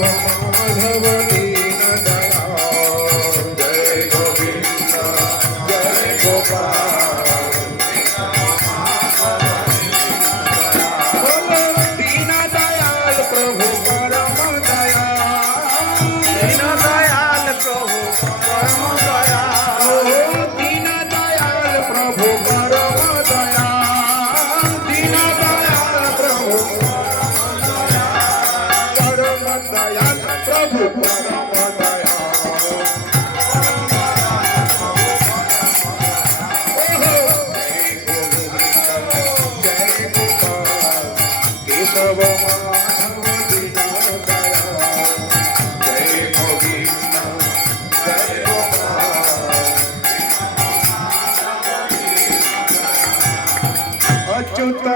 माधव दीन दयाल जय गोविंद जय गोपाल दीन दयाल प्रभु परम दयाल दीन दयाल प्रभु परम दयाल दीन दयाल प्रभु परम दयाल दीन दयाल प्रभु परम दयाल प्रभु परम दयाल जय गोविंद जय गोपाल केशव